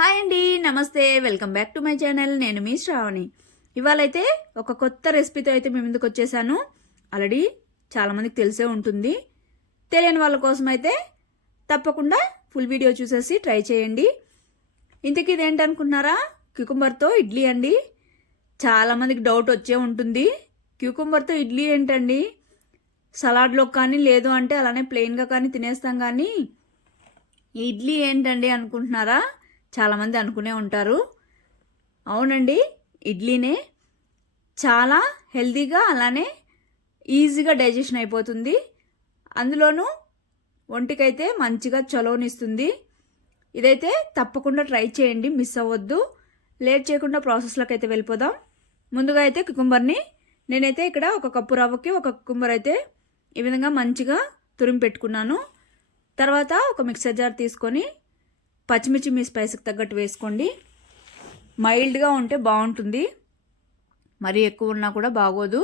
Hi అండి, నమస్తే. Welcome back to my channel. నేను మీ శ్రావణి. ఇవాళైతే ఒక కొత్త రెసిపీతో అయితే మీ ముందుకు వచ్చేసాను. ఆల్రెడీ చాలామందికి తెలిసే ఉంటుంది. తెలియని వాళ్ళ కోసం అయితే తప్పకుండా ఫుల్ వీడియో చూసేసి ట్రై చేయండి. ఇంతకీ ఇదేంటనుకున్నారా? క్యూకుంబర్తో ఇడ్లీ అండి. చాలామందికి డౌట్ వచ్చే ఉంటుంది, క్యూకుంబర్తో ఇడ్లీ ఏంటండి, సలాడ్లో కానీ లేదు అంటే అలానే ప్లెయిన్గా కానీ తినేస్తాం, కానీ ఇడ్లీ ఏంటండి అనుకుంటున్నారా? చాలామంది అనుకునే ఉంటారు. అవునండి, ఇడ్లీనే. చాలా హెల్తీగా అలానే ఈజీగా డైజెషన్ అయిపోతుంది. అందులోనూ ఒంటికైతే మంచిగా చలోనిస్తుంది. ఇదైతే తప్పకుండా ట్రై చేయండి, మిస్ అవ్వద్దు. లేట్ చేయకుండా ప్రాసెస్లోకి అయితే వెళ్ళిపోదాం. ముందుగా అయితే కుకుంబర్ని నేనైతే ఇక్కడ ఒక కప్పు రవ్వకి ఒక కుకుంబర్ అయితే ఈ విధంగా మంచిగా తురిమి పెట్టుకున్నాను. తర్వాత ఒక మిక్సర్ జార్ తీసుకొని పచ్చిమిర్చి మీ స్పైస్కి తగ్గట్టు వేసుకోండి. మైల్డ్గా ఉంటే బాగుంటుంది, మరీ ఎక్కువ ఉన్నా కూడా బాగోదు.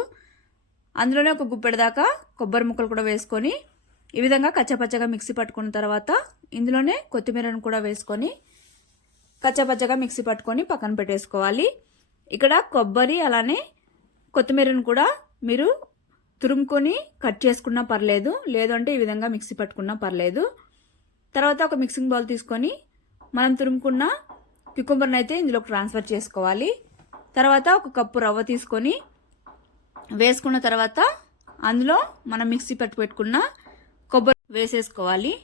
అందులోనే ఒక గుప్పెడు దాకా కొబ్బరి ముక్కలు కూడా వేసుకొని ఈ విధంగా కచ్చపచ్చగా మిక్సీ పట్టుకున్న తర్వాత ఇందులోనే కొత్తిమీరను కూడా వేసుకొని కచ్చపచ్చగా మిక్సీ పట్టుకొని పక్కన పెట్టేసుకోవాలి. ఇక్కడ కొబ్బరి అలానే కొత్తిమీరను కూడా మీరు తురుముకొని కట్ చేసుకున్నా పర్లేదు, లేదంటే ఈ విధంగా మిక్సీ పట్టుకున్నా పర్లేదు. తర్వాత ఒక మిక్సింగ్ బౌల్ తీసుకొని మనం తురుముకున్న క్యూకుంబర్ని అయితే ఇందులోకి ట్రాన్స్ఫర్ చేసుకోవాలి. తర్వాత ఒక కప్పు రవ్వ తీసుకొని వేసుకున్న తర్వాత అందులో మనం మిక్సీ పెట్టుకున్న కొబ్బరి వేసేసుకోవాలి.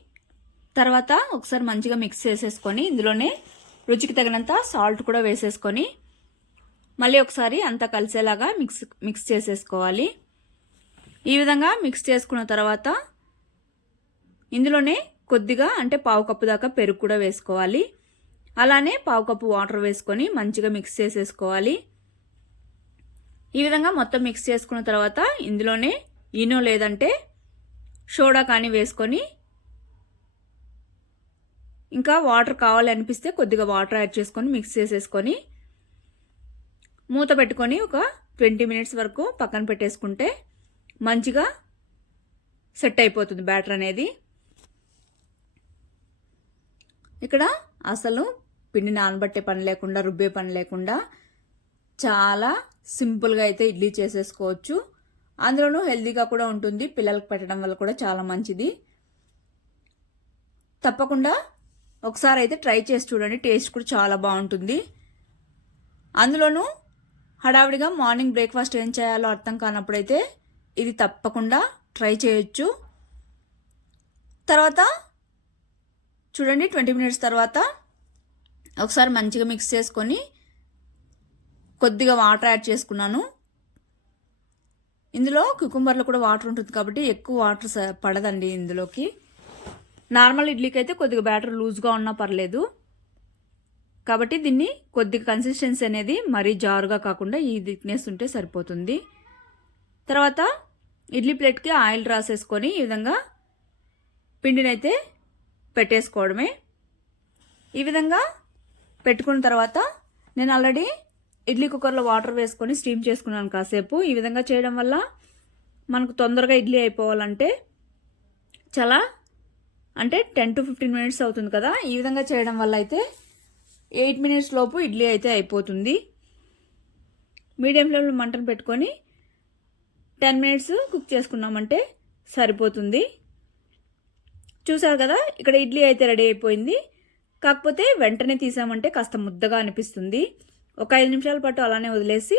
తర్వాత ఒకసారి మంచిగా మిక్స్ చేసేసుకొని ఇందులోనే రుచికి తగినంత సాల్ట్ కూడా వేసేసుకొని మళ్ళీ ఒకసారి అంతా కలిసేలాగా మిక్స్ చేసేసుకోవాలి. ఈ విధంగా మిక్స్ చేసుకున్న తర్వాత ఇందులోనే కొద్దిగా అంటే పావు కప్పు దాకా పెరుగు కూడా వేసుకోవాలి. అలానే పావు కప్పు వాటర్ వేసుకొని మంచిగా మిక్స్ చేసేసుకోవాలి. ఈ విధంగా మొత్తం మిక్స్ చేసుకున్న తర్వాత ఇందులోనే ఈనో లేదంటే సోడా కానీ వేసుకొని ఇంకా వాటర్ కావాలి అనిపిస్తే కొద్దిగా వాటర్ యాడ్ చేసుకొని మిక్స్ చేసేసుకొని మూత పెట్టుకొని ఒక 20 మినిట్స్ వరకు పక్కన పెట్టేసుకుంటే మంచిగా సెట్ అయిపోతుంది బ్యాటర్ అనేది. ఇక్కడ అసలు పిండి నానబట్టే పని లేకుండా, రుబ్బే పని లేకుండా చాలా సింపుల్గా అయితే ఇడ్లీ చేసేసుకోవచ్చు. అందులోనూ హెల్తీగా కూడా ఉంటుంది. పిల్లలకు పెట్టడం వల్ల కూడా చాలా మంచిది. తప్పకుండా ఒకసారి అయితే ట్రై చేసి చూడండి, టేస్ట్ కూడా చాలా బాగుంటుంది. అందులోనూ హడావిడిగా మార్నింగ్ బ్రేక్ఫాస్ట్ ఏం చేయాలో అర్థం కానప్పుడైతే ఇది తప్పకుండా ట్రై చేయొచ్చు. తర్వాత చూడండి, 20 మినిట్స్ తర్వాత ఒకసారి మంచిగా మిక్స్ చేసుకొని కొద్దిగా వాటర్ యాడ్ చేసుకున్నాను. ఇందులో క్యూకుంబర్లో కూడా వాటర్ ఉంటుంది కాబట్టి ఎక్కువ వాటర్ పడదండి ఇందులోకి. నార్మల్ ఇడ్లీకి అయితే కొద్దిగా బ్యాటర్ లూజ్గా ఉన్నా పర్లేదు. కాబట్టి దీన్ని కొద్దిగా కన్సిస్టెన్సీ అనేది మరీ జారుగా కాకుండా ఈ థిక్నెస్ ఉంటే సరిపోతుంది. తర్వాత ఇడ్లీ ప్లేట్కి ఆయిల్ రాసేసుకొని ఈ విధంగా పిండినైతే పెట్టేసుకోవడమే. ఈ విధంగా పెట్టుకున్న తర్వాత నేను ఆల్రెడీ ఇడ్లీ కుక్కర్లో వాటర్ వేసుకొని స్టీమ్ చేసుకున్నాను కాసేపు. ఈ విధంగా చేయడం వల్ల మనకు తొందరగా ఇడ్లీ అయిపోవాలంటే చాలా అంటే 10 to 15 మినిట్స్ అవుతుంది కదా. ఈ విధంగా చేయడం వల్ల అయితే 8 మినిట్స్ లోపు ఇడ్లీ అయితే అయిపోతుంది. మీడియం ఫ్లేమ్లో మంటను పెట్టుకొని 10 మినిట్స్ కుక్ చేసుకున్నామంటే సరిపోతుంది. చూసారు కదా, ఇక్కడ ఇడ్లీ అయితే రెడీ అయిపోయింది. కాకపోతే వెంటనే తీసామంటే కాస్త ముద్దగా అనిపిస్తుంది. ఒక 5 నిమిషాల పాటు అలానే వదిలేసి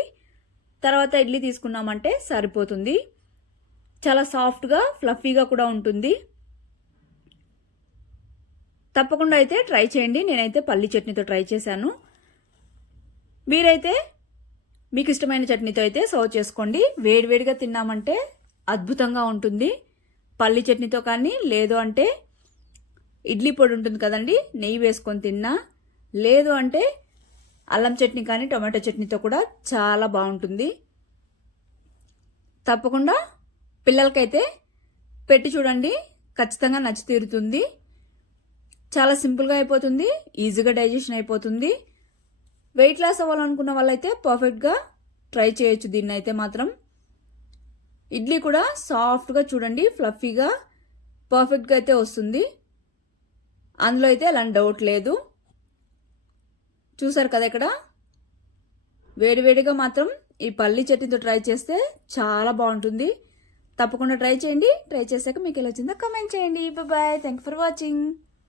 తర్వాత ఇడ్లీ తీసుకున్నామంటే సరిపోతుంది. చాలా సాఫ్ట్గా ఫ్లఫీగా కూడా ఉంటుంది. తప్పకుండా అయితే ట్రై చేయండి. నేనైతే పల్లి చట్నీతో ట్రై చేశాను. మీరైతే మీకు ఇష్టమైన చట్నీతో అయితే సర్వ్ చేసుకోండి. వేడివేడిగా తిన్నామంటే అద్భుతంగా ఉంటుంది. పల్లి చట్నీతో కానీ, లేదు అంటే ఇడ్లీ పొడి ఉంటుంది కదండి, నెయ్యి వేసుకొని తిన్నా, లేదు అంటే అల్లం చట్నీ కానీ టొమాటో చట్నీతో కూడా చాలా బాగుంటుంది. తప్పకుండా పిల్లలకైతే పెట్టి చూడండి, ఖచ్చితంగా నచ్చి తీరుతుంది. చాలా సింపుల్గా అయిపోతుంది, ఈజీగా డైజెషన్ అయిపోతుంది. వెయిట్ లాస్ అవ్వాలనుకున్న వాళ్ళైతే పర్ఫెక్ట్గా ట్రై చేయొచ్చు దీన్ని అయితే మాత్రం. ఇడ్లీ కూడా సాఫ్ట్గా చూడండి, ఫ్లఫీగా పర్ఫెక్ట్గా అయితే వస్తుంది. అందులో అయితే అలాంటి డౌట్ లేదు. చూసారు కదా ఇక్కడ వేడివేడిగా మాత్రం ఈ పల్లి చట్నీతో ట్రై చేస్తే చాలా బాగుంటుంది. తప్పకుండా ట్రై చేయండి. ట్రై చేశాక మీకు ఎలా వచ్చిందో కామెంట్ చేయండి. బాయ్. Thank for watching.